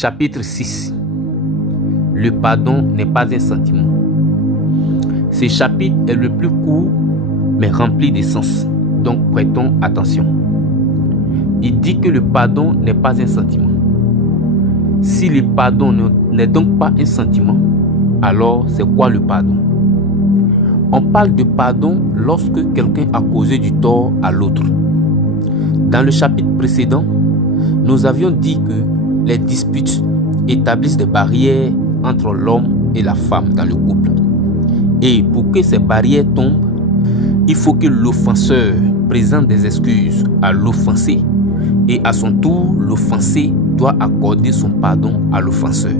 Chapitre 6. Le pardon n'est pas un sentiment. Ce chapitre est le plus court, mais rempli de sens. Donc prêtons attention. Il dit que le pardon n'est pas un sentiment. Si le pardon n'est donc pas un sentiment, alors c'est quoi le pardon? On parle de pardon lorsque quelqu'un a causé du tort à l'autre. Dans le chapitre précédent, nous avions dit que les disputes établissent des barrières entre l'homme et la femme dans le couple. Et pour que ces barrières tombent, il faut que l'offenseur présente des excuses à l'offensé et à son tour, l'offensé doit accorder son pardon à l'offenseur.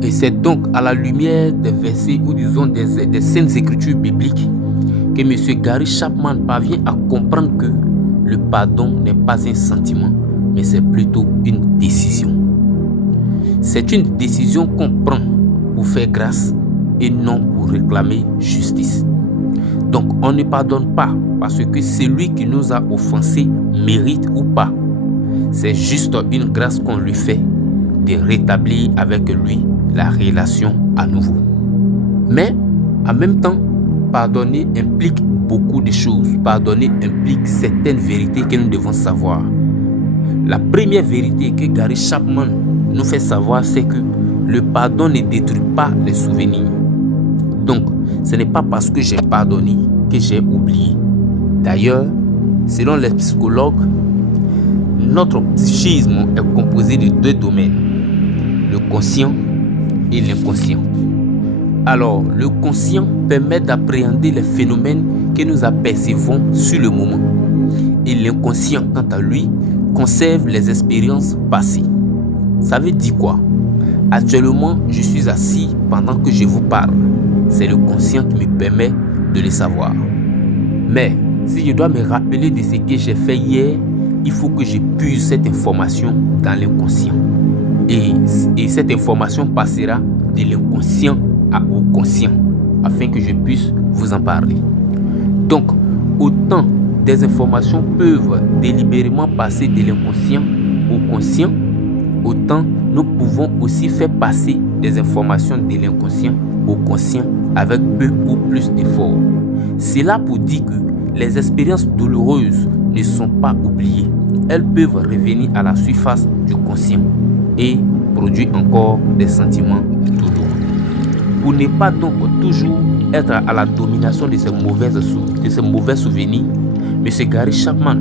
Et c'est donc à la lumière des versets ou disons des saintes écritures bibliques que M. Gary Chapman parvient à comprendre que le pardon n'est pas un sentiment, mais c'est plutôt une décision. C'est une décision qu'on prend pour faire grâce et non pour réclamer justice. Donc on ne pardonne pas parce que celui qui nous a offensés mérite ou pas. C'est juste une grâce qu'on lui fait de rétablir avec lui la relation à nouveau. Mais en même temps, pardonner implique beaucoup de choses. Pardonner implique certaines vérités que nous devons savoir. La première vérité que Gary Chapman nous fait savoir, c'est que le pardon ne détruit pas les souvenirs. Donc, ce n'est pas parce que j'ai pardonné que j'ai oublié. D'ailleurs, selon les psychologues, notre psychisme est composé de deux domaines, le conscient et l'inconscient. Alors, le conscient permet d'appréhender les phénomènes que nous apercevons sur le moment. Et l'inconscient, quant à lui, conserve les expériences passées. Ça veut dire quoi? Actuellement, je suis assis pendant que je vous parle. C'est le conscient qui me permet de le savoir. Mais si je dois me rappeler de ce que j'ai fait hier, il faut que je puise cette information dans l'inconscient. Et cette information passera de l'inconscient au conscient, afin que je puisse vous en parler. Donc, autant des informations peuvent délibérément passer de l'inconscient au conscient, autant nous pouvons aussi faire passer des informations de l'inconscient au conscient avec peu ou plus d'efforts. C'est là pour dire que les expériences douloureuses ne sont pas oubliées. Elles peuvent revenir à la surface du conscient et produire encore des sentiments douloureux. Pour ne pas donc toujours être à la domination de ces mauvais souvenirs, M. Gary Chapman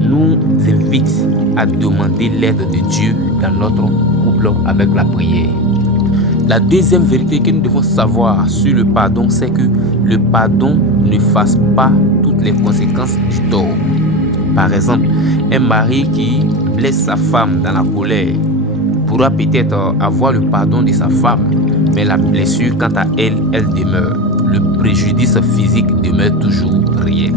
nous invite à demander l'aide de Dieu dans notre couple avec la prière. La deuxième vérité que nous devons savoir sur le pardon, c'est que le pardon ne fasse pas toutes les conséquences du tort. Par exemple, un mari qui blesse sa femme dans la colère pourra peut-être avoir le pardon de sa femme, mais la blessure, quant à elle, elle demeure. Le préjudice physique demeure toujours réel.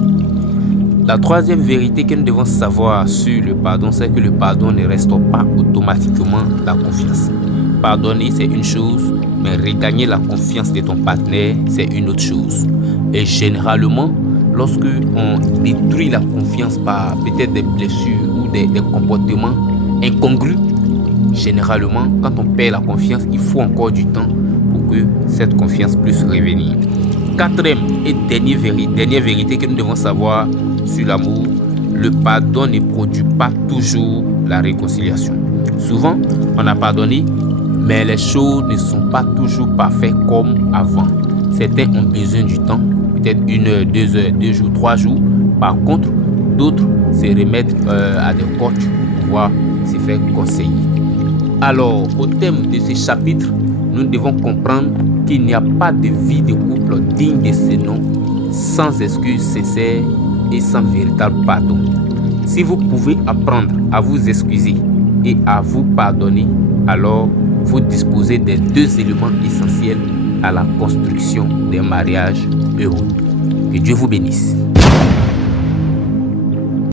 La troisième vérité que nous devons savoir sur le pardon, c'est que le pardon ne restaure pas automatiquement la confiance. Pardonner, c'est une chose, mais regagner la confiance de ton partenaire, c'est une autre chose. Et généralement, lorsque on détruit la confiance par peut-être des blessures ou des comportements incongrus, généralement, quand on perd la confiance, il faut encore du temps pour que cette confiance puisse revenir. Quatrième et dernière vérité que nous devons savoir sur l'amour, le pardon ne produit pas toujours la réconciliation. Souvent, on a pardonné, mais les choses ne sont pas toujours parfaites comme avant. Certains ont besoin du temps, peut-être 1 heure, 2 heures, 2 jours, 3 jours. Par contre, d'autres se remettent à des coachs pour pouvoir se faire conseiller. Alors, au thème de ce chapitre, nous devons comprendre qu'il n'y a pas de vie de couple digne de ce nom, sans excuses sincères et sans véritable pardon. Si vous pouvez apprendre à vous excuser et à vous pardonner, alors vous disposez des deux éléments essentiels à la construction d'un mariage heureux. Que Dieu vous bénisse.